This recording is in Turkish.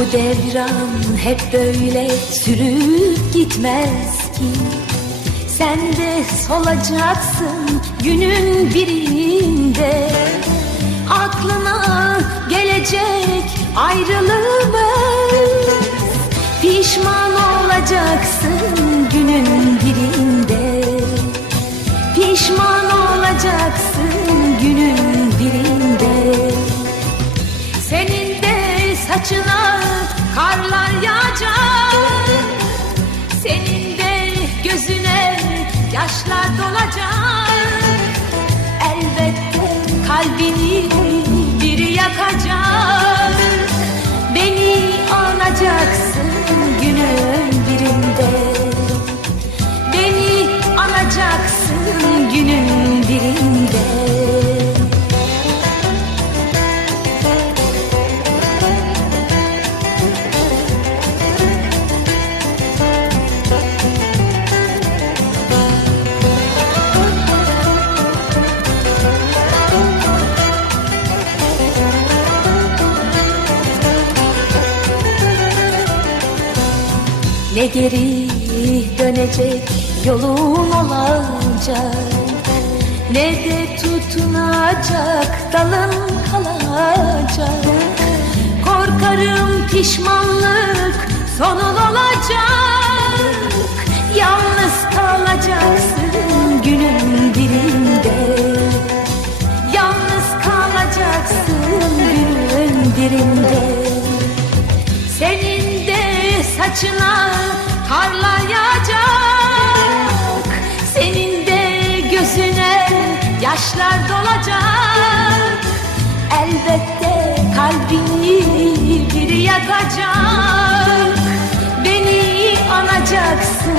Bu devran hep böyle sürüp gitmez ki. Sen de solacaksın günün birinde. Aklına gelecek ayrılığımız Pişman olacaksın günün birinde. Pişman olacaksın günün birinde. Senin de saçına karlar yağacak. Senin de gözüne yaşlar dolacak. Elbette kalbini Ne geri dönecek yolun olacak. Ne de tutunacak dalın kalacak. Korkarım pişmanlık sonun olacak. Yalnız kalacaksın günün birinde. Yalnız kalacaksın günün birinde. Senin de saçına yaşlar dolacak. Elbette kalbini biri yakacak. Beni anacaksın